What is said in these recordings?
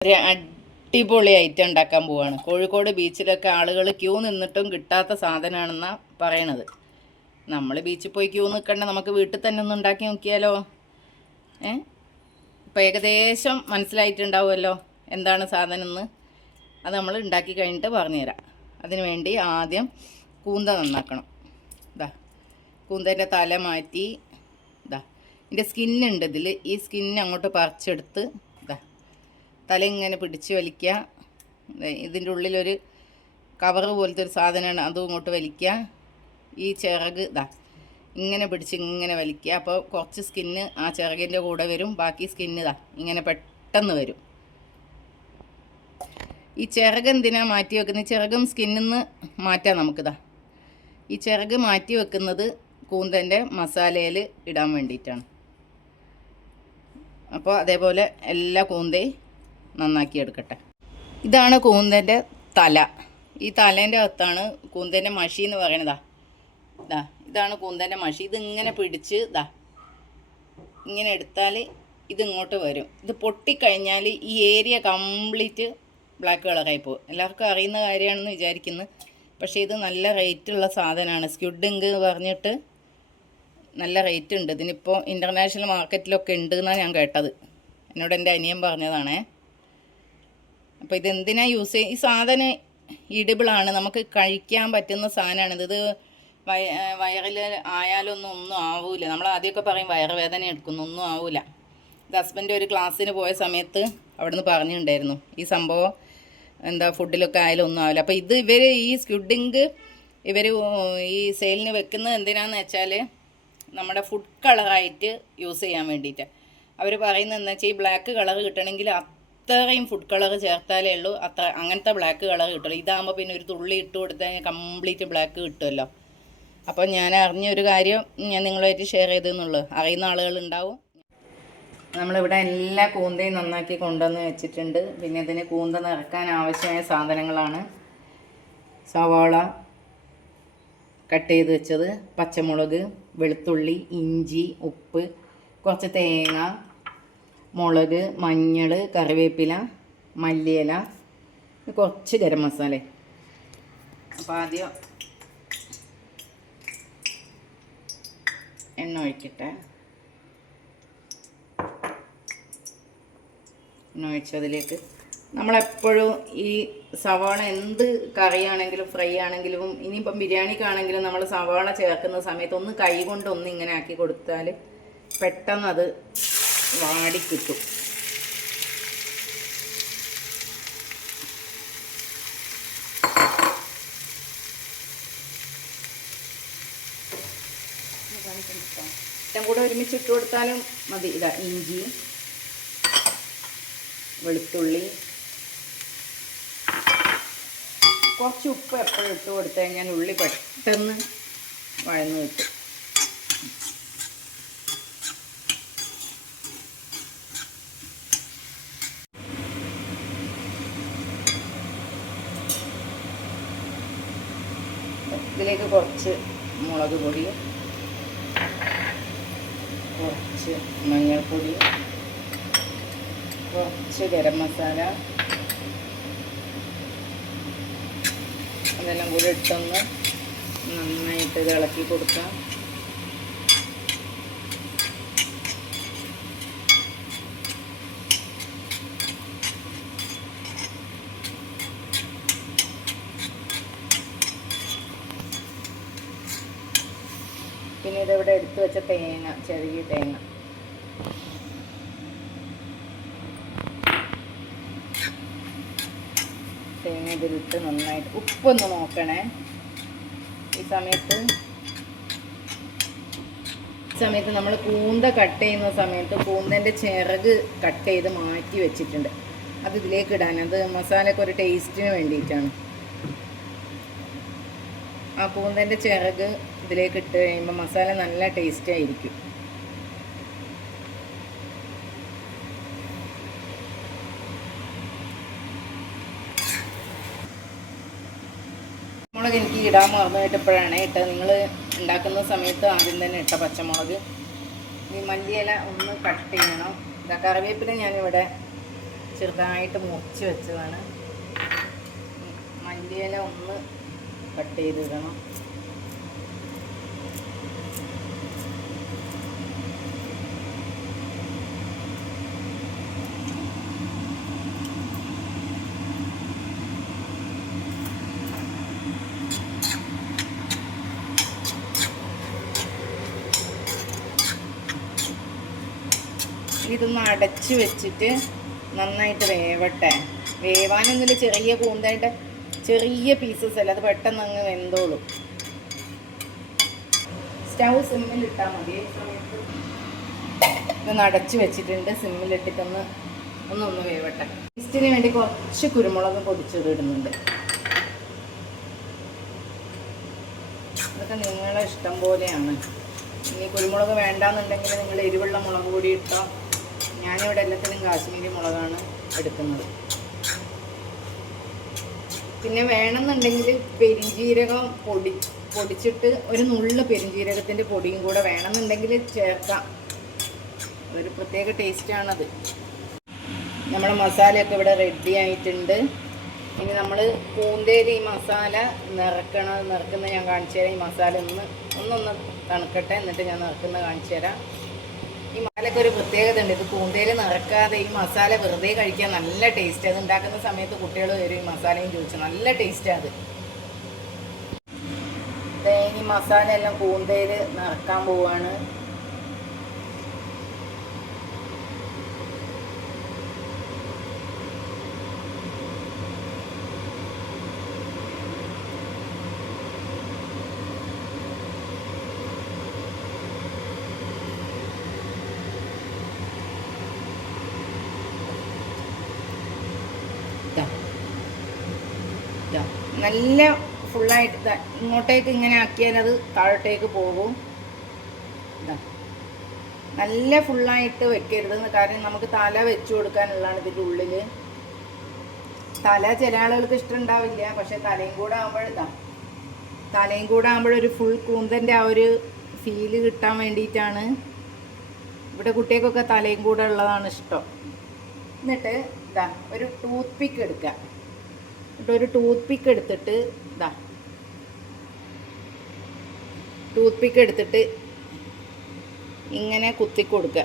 ഒരു അടിപൊളി ഐറ്റം ഉണ്ടാക്കാൻ പോവാണ്. കോഴിക്കോട് ബീച്ചിലൊക്കെ ആളുകൾ ക്യൂ നിന്നിട്ടും കിട്ടാത്ത സാധനമാണെന്നാണ് പറയണത്. നമ്മൾ ബീച്ചിൽ പോയി ക്യൂ നിൽക്കണ്ട നമുക്ക് വീട്ടിൽ തന്നെ ഒന്ന് ഉണ്ടാക്കി നോക്കിയാലോ? ഏ? ഇപ്പം ഏകദേശം മനസ്സിലായിട്ടുണ്ടാവുമല്ലോ എന്താണ് സാധനം എന്ന് അത് നമ്മൾ ഉണ്ടാക്കി കഴിഞ്ഞിട്ട് പറഞ്ഞുതരാം. അതിന് വേണ്ടി ആദ്യം കൂന്ത നന്നാക്കണം. ഇതാ കൂന്തേന്റെ തല മാറ്റി ഇതാ ഇതിന്റെ സ്കിന്നുണ്ട് ഇതിൽ ഈ സ്കിന്ന് അങ്ങോട്ട് പറിച്ചെടുത്ത് തല ഇങ്ങനെ പിടിച്ച് വലിക്കുക. ഇതിന്റെ ഉള്ളിലൊരു കവറ് പോലത്തെ ഒരു സാധനമാണ് അതും ഇങ്ങോട്ട് വലിക്കുക. ഈ ചിറക് ഇതാ ഇങ്ങനെ പിടിച്ച് ഇങ്ങനെ വലിക്കുക. അപ്പോൾ കുറച്ച് സ്കിന്ന് ആ ചിറകിന്റെ കൂടെ വരും. ബാക്കി സ്കിന്ന് ഇതാ ഇങ്ങനെ പെട്ടെന്ന് വരും. ഈ ചിറക് എന്തിനാ മാറ്റി വെക്കുന്നത്? ചിറകും സ്കിന്നിൽ നിന്ന് മാറ്റാം നമുക്കിതാ ഈ ചിറക് മാറ്റി വെക്കുന്നത് കൂന്തന്റെ മസാലയിൽ ഇടാൻ വേണ്ടിയിട്ടാണ്. അപ്പോൾ അതേപോലെ എല്ലാ കൂന്തയും നന്നാക്കി എടുക്കട്ടെ ഇതാണ് കൂന്തന്റെ തല. ഈ തലേന്റെ അകത്താണ് കൂന്തന്റെ മഷി എന്ന് പറയണതാ ഇതാ ഇതാണ് കൂന്തന്റെ മഷി. ഇതിങ്ങനെ പിടിച്ച് ഇതാ ഇങ്ങനെ എടുത്താൽ ഇതിങ്ങോട്ട് വരും. ഇത് പൊട്ടിക്കഴിഞ്ഞാൽ ഈ ഏരിയ കംപ്ലീറ്റ് ബ്ലാക്ക് കളറായി പോകും. എല്ലാവർക്കും അറിയുന്ന കാര്യമാണെന്ന് വിചാരിക്കുന്നു. പക്ഷേ ഇത് നല്ല റേറ്റുള്ള സാധനമാണ്. സ്ക്യുഡിങ്ക് പറഞ്ഞിട്ട് നല്ല റേറ്റ് ഉണ്ട് ഇതിനിപ്പോൾ ഇന്റർനാഷണൽ മാർക്കറ്റിലൊക്കെ ഉണ്ട് എന്നാണ് ഞാൻ കേട്ടത്. എന്നോട് എന്റെ അനിയൻ പറഞ്ഞതാണേ. അപ്പോൾ ഇതെന്തിനാണ് യൂസ് ചെയ്യുക ഈ സാധനം ഇടിബിളാണ് നമുക്ക് കഴിക്കാൻ പറ്റുന്ന സാധനമാണ് ഇത് വയ വയറിൽ ആയാലൊന്നും ഒന്നും ആവൂല. നമ്മൾ ആദ്യമൊക്കെ പറയും വയറുവേദന എടുക്കുന്നു ഒന്നും ആവില്ല ഇത് ഹസ്ബൻഡ് ഒരു ക്ലാസ്സിന് പോയ സമയത്ത് അവിടുന്ന് പറഞ്ഞിട്ടുണ്ടായിരുന്നു. ഈ സംഭവം എന്താ ഫുഡിലൊക്കെ ആയാലും ഒന്നും ആവില്ല അപ്പോൾ ഇത് ഇവർ ഈ സ്ക്യുഡിങ് ഇവർ ഈ സെയിലിന് വെക്കുന്നത് എന്തിനാന്ന് വെച്ചാൽ നമ്മുടെ ഫുഡ് കളറായിട്ട് യൂസ് ചെയ്യാൻ വേണ്ടിയിട്ട്. അവർ പറയുന്നത് എന്താ വെച്ചാൽ ഈ ബ്ലാക്ക് കളർ കിട്ടണമെങ്കിൽ അത്രയും ഫുഡ് കളർ ചേർത്താലേ ഉള്ളൂ. അത്ര അങ്ങനത്തെ ബ്ലാക്ക് കളർ കിട്ടുള്ളൂ. ഇതാകുമ്പോൾ പിന്നെ ഒരു തുള്ളി ഇട്ട് കൊടുത്താൽ കംപ്ലീറ്റ് ബ്ലാക്ക് കിട്ടുമല്ലോ അപ്പോൾ ഞാൻ അറിഞ്ഞ ഒരു കാര്യം ഞാൻ നിങ്ങളുമായിട്ട് ഷെയർ ചെയ്തെന്നുള്ളൂ. അറിയുന്ന ആളുകൾ ഉണ്ടാവും. നമ്മളിവിടെ എല്ലാ കൂന്തയും നന്നാക്കി കൊണ്ടുവന്ന് വെച്ചിട്ടുണ്ട്. പിന്നെ ഇതിന് കൂന്ത നിറക്കാൻ ആവശ്യമായ സാധനങ്ങളാണ്. സവാള കട്ട് ചെയ്ത് വെച്ചത് പച്ചമുളക് വെളുത്തുള്ളി ഇഞ്ചി ഉപ്പ് കുറച്ച് തേങ്ങ മുളക് മഞ്ഞൾ കറിവേപ്പില മല്ലിയില കുറച്ച് ഗരം മസാല. അപ്പോൾ ആദ്യം എണ്ണ ഒഴിക്കട്ടെ. എണ്ണ ഒഴിച്ചതിലേക്ക് നമ്മളെപ്പോഴും ഈ സവാള എന്ത് കറിയാണെങ്കിലും ഫ്രൈ ആണെങ്കിലും ഇനിയിപ്പം ബിരിയാണിക്കാണെങ്കിലും നമ്മൾ സവാള ചേർക്കുന്ന സമയത്ത് ഒന്ന് കൈ കൊണ്ട് ഒന്ന് ഇങ്ങനെ ആക്കി കൊടുത്താൽ പെട്ടെന്ന് അത് വാടി കിട്ടും എല്ലാം കൂടെ ഒരുമിച്ച് ഇട്ട് കൊടുത്താലും മതി. ഇതാ ഇഞ്ചി വെളുത്തുള്ളി. കുറച്ച് ഉപ്പ് എപ്പോഴും ഇട്ട് കൊടുത്തു കഴിഞ്ഞാൽ ഉള്ളി പെട്ടെന്ന് വഴന്നു കിട്ടും. ഇതിലേക്ക് കുറച്ച് മുളക് പൊടി കുറച്ച് മഞ്ഞൾപ്പൊടി കുറച്ച് ഗരം മസാല അതെല്ലാം കൂടി ഇട്ടൊന്ന് നന്നായിട്ട് ഇളക്കി കൊടുക്കാം. പിന്നെ ഇതിവിടെ എടുത്തു വെച്ച തേങ്ങ ചെറിയ തേങ്ങ. തേങ്ങ ഇതിലിട്ട് നന്നായിട്ട് ഉപ്പൊന്ന് നോക്കണേ. ഈ സമയത്ത് സമയത്ത് നമ്മൾ കൂന്ത കട്ട് ചെയ്യുന്ന സമയത്ത് കൂന്തന്റെ ചിറക് കട്ട് ചെയ്ത് മാറ്റി വെച്ചിട്ടുണ്ട്. അത് ഇതിലേക്ക് ഇടാൻ. അത് മസാലയ്ക്ക് ഒരു ടേസ്റ്റിന് വേണ്ടിയിട്ടാണ്. ആ കൂന്തന്റെ ചിറക് ഇതിലേക്ക് ഇട്ട് കഴിയുമ്പോൾ മസാല നല്ല ടേസ്റ്റ് ആയിരിക്കും. മുളക് എനിക്ക് ഇടാൻ മറന്നു ഇപ്പോഴാണ് ഇട്ടത്. നിങ്ങൾ ഉണ്ടാക്കുന്ന സമയത്ത് ആദ്യം തന്നെ ഇട്ട പച്ചമുളക്. ഈ മല്ലിയില ഒന്ന് കട്ട് ചെയ്യണം. ഇതാ കറിവേപ്പില ഞാനിവിടെ ചെറുതായിട്ട് മുറിച്ച് വെച്ചതാണ്. മല്ലിയില ഒന്ന് കട്ട് ചെയ്തിടണം. ഇതൊന്ന് അടച്ച് വെച്ചിട്ട് നന്നായിട്ട് വേവട്ടെ. വേവാനൊന്നുമില്ല ചെറിയ കൂന്തായിട്ട് ചെറിയ പീസസ് അല്ല അത് പെട്ടെന്ന് അങ്ങ് വെന്തോളും. സ്റ്റൗ സിമ്മിൽ ഇട്ടാൽ മതി. ഇതൊന്ന് അടച്ച് വെച്ചിട്ടുണ്ട്. സിമ്മിലിട്ടിട്ടൊന്ന് ഒന്നൊന്ന് വേവട്ടെ. ടേസ്റ്റിന് വേണ്ടി കുറച്ച് കുരുമുളക് പൊടിച്ചത് ഇടുന്നുണ്ട്. അതൊക്കെ നിങ്ങളെ ഇഷ്ടം പോലെയാണ്. ഇനി കുരുമുളക് വേണ്ടാന്നുണ്ടെങ്കിൽ നിങ്ങൾ എരിവുള്ള മുളക് പൊടി ഇട്ടോ? ഞാനിവിടെ എല്ലാത്തിനും കാശ്മീരി മുളകാണ് എടുക്കുന്നത്. പിന്നെ വേണമെന്നുണ്ടെങ്കിൽ പെരിഞ്ജീരകം പൊടി പൊടിച്ചിട്ട് ഒരു നുള്ള പെരിഞ്ജീരകത്തിന്റെ പൊടിയും കൂടെ വേണമെന്നുണ്ടെങ്കിൽ ചേർക്കാം. ഒരു പ്രത്യേക ടേസ്റ്റാണത്. നമ്മുടെ മസാലയൊക്കെ ഇവിടെ റെഡി ആയിട്ടുണ്ട്. ഇനി നമ്മൾ കൂന്തേരി ഈ മസാല നിറക്കണ നിറക്കുന്ന ഞാൻ കാണിച്ചു തരാം. ഈ മസാല ഒന്ന് ഒന്നൊന്ന് തണുക്കട്ടെ എന്നിട്ട് ഞാൻ നിറക്കുന്നത് കാണിച്ചു തരാം. ഈ മസാലയ്ക്ക് ഒരു പ്രത്യേകത ഉണ്ട് ഇത് കൂന്തയിൽ നിറക്കാതെ ഈ മസാല വെറുതെ കഴിക്കാൻ നല്ല ടേസ്റ്റ് അത് ഉണ്ടാക്കുന്ന സമയത്ത് കുട്ടികൾ വരും ഈ മസാലയും ചോദിച്ചു. നല്ല ടേസ്റ്റാണ് അത്. ഈ മസാല എല്ലാം കൂന്തയിൽ നിറക്കാൻ പോവാണ് ഇതാ. ഇതാ. നല്ല ഫുള്ളായിട്ട് ഇങ്ങോട്ടേക്ക് ഇങ്ങനെ ആക്കിയാൽ അത് താഴോട്ടേക്ക് പോകും. ഇതാ. നല്ല ഫുള്ളായിട്ട് വെക്കരുത് കാരണം നമുക്ക് തല വെച്ചു കൊടുക്കാനുള്ളതാണ് ഇതിന്റെ ഉള്ളിൽ തല ചില ആളുകൾക്ക് ഇഷ്ടമുണ്ടാവില്ല പക്ഷെ തലയും കൂടെ ആകുമ്പോഴിതാ തലയും കൂടെ ആകുമ്പോഴൊരു ഫുൾ കൂന്തന്റെ ആ ഒരു ഫീൽ കിട്ടാൻ വേണ്ടിയിട്ടാണ്. ഇവിടെ കുട്ടികൾക്കൊക്കെ തലയും കൂടെ ഉള്ളതാണ് ഇഷ്ടം. എന്നിട്ട് ഇതാ ഒരു ടൂത്ത് പിക്ക് എടുക്കുക. എന്നിട്ട് ഒരു ടൂത്ത് പിക്ക് എടുത്തിട്ട് ഇതാ. ടൂത്ത് പിക്ക് എടുത്തിട്ട് ഇങ്ങനെ കുത്തി കൊടുക്കുക.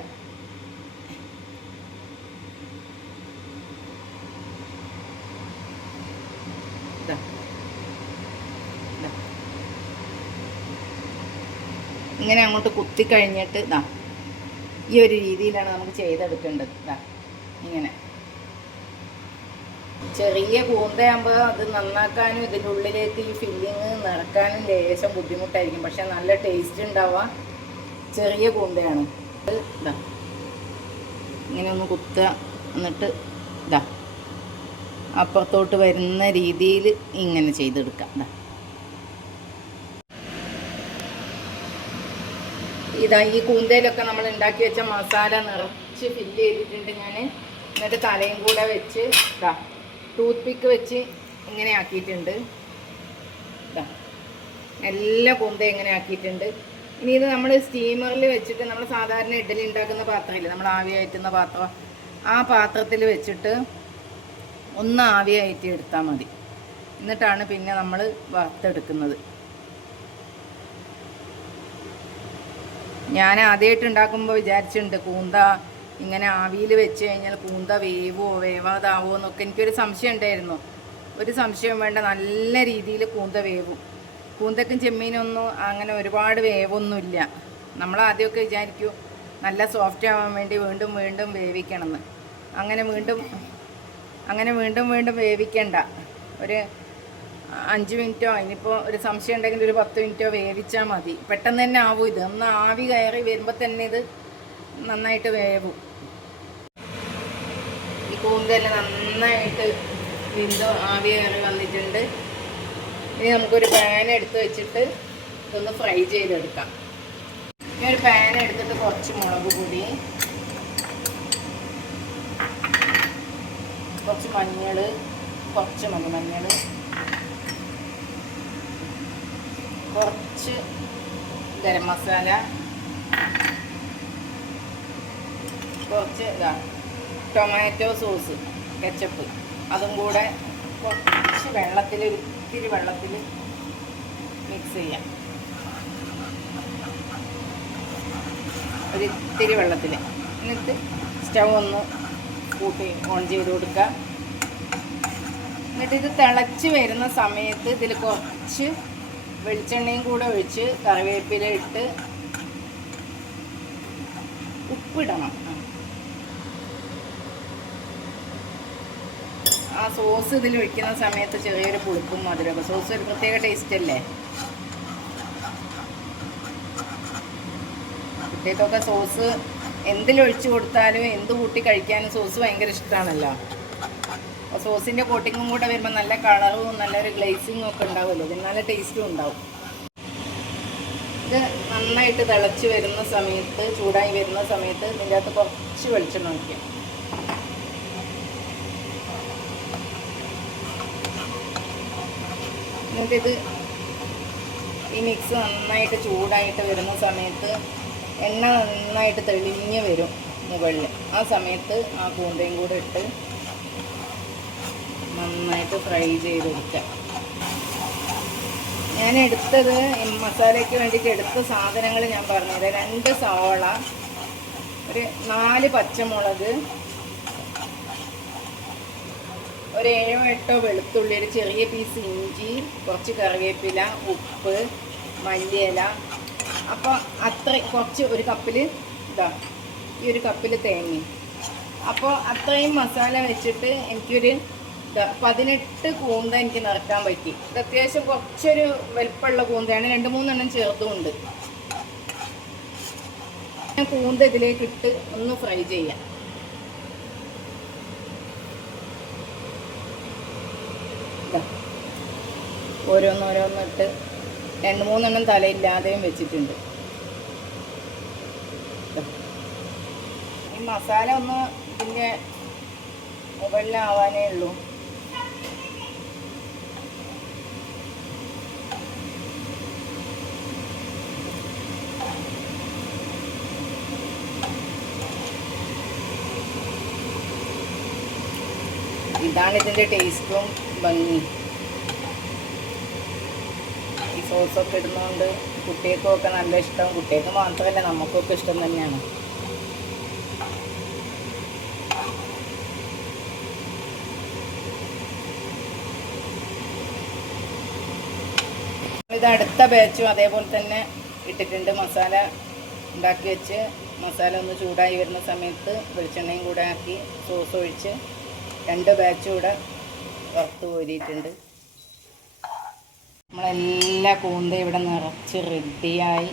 ഇങ്ങനെ അങ്ങോട്ട് കുത്തി കഴിഞ്ഞിട്ട് ഇതാ. ഈ ഒരു രീതിയിലാണ് നമുക്ക് ചെയ്തെടുക്കേണ്ടത്. ഇതാ. ഇങ്ങനെ. ചെറിയ കൂന്തയാകുമ്പോൾ അത് നന്നാക്കാനും ഇതിന്റെ ഉള്ളിലേക്ക് ഈ ഫില്ലിങ് നിറക്കാനും ലേശം ബുദ്ധിമുട്ടായിരിക്കും. പക്ഷെ നല്ല ടേസ്റ്റ് ഉണ്ടാവുക ചെറിയ കൂന്തയാണ്. ഇത് ഇങ്ങനെ ഒന്ന് കുത്തുക. എന്നിട്ട് ഇതാ അപ്പുറത്തോട്ട് വരുന്ന രീതിയിൽ ഇങ്ങനെ ചെയ്തെടുക്കാം. ഇതാ ഇതാ ഈ കൂന്തയിലൊക്കെ നമ്മൾ ഉണ്ടാക്കി വെച്ച മസാല നിറച്ച് ഫില്ല് ചെയ്തിട്ടുണ്ട് ഞാൻ എന്നിട്ട് തലയും കൂടെ വെച്ച് ഇതാ ടൂത്ത് പിക്ക് വെച്ച് ഇങ്ങനെ ആക്കിയിട്ടുണ്ട്. ഇതാ എല്ലാ കൊന്ത ഇങ്ങനെ ആക്കിയിട്ടുണ്ട്. ഇനി ഇത് നമ്മൾ സ്റ്റീമറിൽ വെച്ചിട്ട് നമ്മൾ സാധാരണ ഇഡ്ഡലി ഉണ്ടാക്കുന്ന പാത്രമില്ല നമ്മൾ ആവി ആയിട്ടുന്ന പാത്രം. ആ പാത്രത്തിൽ വെച്ചിട്ട് ഒന്ന് ആവി കയറ്റി എടുത്താൽ മതി. എന്നിട്ടാണ് പിന്നെ നമ്മൾ വറുത്തെടുക്കുന്നത്. ഞാൻ ആദ്യമായിട്ട് ഉണ്ടാക്കുമ്പോൾ വിചാരിച്ചിട്ടുണ്ട് കൂന്ത ഇങ്ങനെ ആവിയിൽ വെച്ച് കഴിഞ്ഞാൽ കൂന്ത വേവോ വേവാതാവോ എന്നൊക്കെ എനിക്കൊരു സംശയം ഉണ്ടായിരുന്നു. ഒരു സംശയം വേണ്ട നല്ല രീതിയിൽ കൂന്ത വേവും. കൂന്തക്കും ചെമ്മീനൊന്നും അങ്ങനെ ഒരുപാട് വേവൊന്നുമില്ല. നമ്മൾ ആദ്യമൊക്കെ വിചാരിക്കും നല്ല സോഫ്റ്റ് ആവാൻ വേണ്ടി വീണ്ടും വീണ്ടും വേവിക്കണമെന്ന്. അങ്ങനെ വീണ്ടും അങ്ങനെ വീണ്ടും വീണ്ടും വേവിക്കണ്ട. ഒരു അഞ്ച് മിനിറ്റോ ഇനിയിപ്പോൾ ഒരു സംശയം ഉണ്ടെങ്കിൽ ഒരു പത്ത് മിനിറ്റോ വേവിച്ചാൽ മതി. പെട്ടെന്ന് തന്നെ ആവും ഇത്. ഒന്ന് ആവി കയറി വരുമ്പോൾ തന്നെ ഇത് നന്നായിട്ട് വേവും. ഈ കൂന്തൽ നന്നായിട്ട് വീണ്ടും ആവി കയറി വന്നിട്ടുണ്ട്. ഇനി നമുക്കൊരു പാൻ എടുത്ത് വെച്ചിട്ട് ഇതൊന്ന് ഫ്രൈ ചെയ്തെടുക്കാം. ഇനി ഒരു പാൻ എടുത്തിട്ട് കുറച്ച് മുളക് പൊടി കുറച്ച് മഞ്ഞൾ കുറച്ച് മതി മഞ്ഞൾ കുറച്ച് ഗരം മസാല കുറച്ച് ഇതാ ടൊമാറ്റോ സോസ് കെച്ചപ്പ് അതും കൂടെ കുറച്ച് വെള്ളത്തിൽ ഇത്തിരി വെള്ളത്തിൽ മിക്സ് ചെയ്യാം. ഒരിത്തിരി വെള്ളത്തിൽ എന്നിട്ട് സ്റ്റൗ ഒന്ന് കൂട്ടി ഓൺ ചെയ്ത് കൊടുക്കുക എന്നിട്ട് ഇത് തിളച്ച് വരുന്ന സമയത്ത് ഇതിൽ കുറച്ച് വെളിച്ചെണ്ണയും കൂടെ ഒഴിച്ച് കറിവേപ്പില ഇട്ട് ഉപ്പിടണം. ആ സോസ് ഇതിൽ ഒഴിക്കുന്ന സമയത്ത് ചെറിയൊരു പുളിപ്പും മധുരമൊക്കെ. സോസ് ഒരു പ്രത്യേക ടേസ്റ്റ് അല്ലേ? കുട്ടികൾക്കൊക്കെ സോസ് എന്തിലൊഴിച്ചു കൊടുത്താലും എന്ത് കൂട്ടി കഴിക്കാനും സോസ് ഭയങ്കര ഇഷ്ടമാണല്ലോ അപ്പോൾ സോസിന്റെ കോട്ടിങ്ങും കൂടെ വരുമ്പോൾ നല്ല കളറും നല്ലൊരു ഗ്ലേസിങ്ങും ഒക്കെ ഉണ്ടാവുമല്ലോ. ഇതിന് നല്ല ടേസ്റ്റും ഉണ്ടാവും. ഇത് നന്നായിട്ട് തിളച്ച് വരുന്ന സമയത്ത് ചൂടായി വരുന്ന സമയത്ത് ഇതിന്റെ അകത്ത് കുറച്ച് വെളിച്ചെണ്ണ ഒഴിക്കാം എന്നിട്ടിത് ഈ മിക്സ് നന്നായിട്ട് ചൂടായിട്ട് വരുന്ന സമയത്ത് എണ്ണ നന്നായിട്ട് തെളിഞ്ഞ് വരും മുകളിൽ ആ സമയത്ത് ആ കൂന്തയും കൂടെ ഇട്ട് നന്നായിട്ട് ഫ്രൈ ചെയ്ത് കൊടുക്കാം. ഞാൻ എടുത്തത് മസാലയ്ക്ക് വേണ്ടിയിട്ട് എടുത്ത സാധനങ്ങൾ ഞാൻ പറഞ്ഞുതരാം. രണ്ട് സവാള ഒരു നാല് പച്ചമുളക് ഒരു ഏഴോ എട്ടോ വെളുത്തുള്ളി ഒരു ചെറിയ പീസ് ഇഞ്ചി കുറച്ച് കറിവേപ്പില ഉപ്പ് മല്ലിയില. അപ്പോൾ അത്ര കുറച്ച് ഒരു കപ്പിൽ ഇതാ ഈ ഒരു കപ്പിൽ തേങ്ങ അപ്പോൾ അത്രയും മസാല വെച്ചിട്ട് എനിക്കൊരു പതിനെട്ട് കൂന്ത എനിക്ക് നിറക്കാൻ പറ്റി. ഇത് അത്യാവശ്യം കുറച്ചൊരു വലിപ്പമുള്ള കൂന്തയാണ്. രണ്ട് മൂന്നെണ്ണം ചേർത്തുമുണ്ട് ഞാൻ കൂന്ത ഇതിലേക്ക് ഇട്ട് ഒന്ന് ഫ്രൈ ചെയ്യാം. ഓരോന്നോരോന്നിട്ട് രണ്ട് മൂന്നെണ്ണം തലയില്ലാതെയും വെച്ചിട്ടുണ്ട്. ഈ മസാല ഒന്ന് ഇതിന്റെ മുകളിലാവാനേ ഉള്ളൂ. ഇതാണ് ഇതിന്റെ ടേസ്റ്റും ഭംഗി ഈ സോസൊക്കെ ഇടുന്നതുകൊണ്ട് കുട്ടികൾക്കൊക്കെ നല്ല ഇഷ്ടം. കുട്ടികൾക്ക് മാത്രമല്ല നമുക്കൊക്കെ ഇഷ്ടം തന്നെയാണ്. ഇത് അടുത്ത ബാച്ചും അതേപോലെ തന്നെ ഇട്ടിട്ടുണ്ട്. മസാല ഉണ്ടാക്കി വെച്ച് മസാല ഒന്ന് ചൂടായി വരുന്ന സമയത്ത് വെളിച്ചെണ്ണയും കൂടെ ആക്കി സോസ് ഒഴിച്ച് രണ്ട് ബാച്ചും കൂടെ വറുത്ത് കോരിയിട്ടുണ്ട്. നമ്മളെല്ലാ കൂന്തയും ഇവിടെ നിറച്ച് റെഡിയായി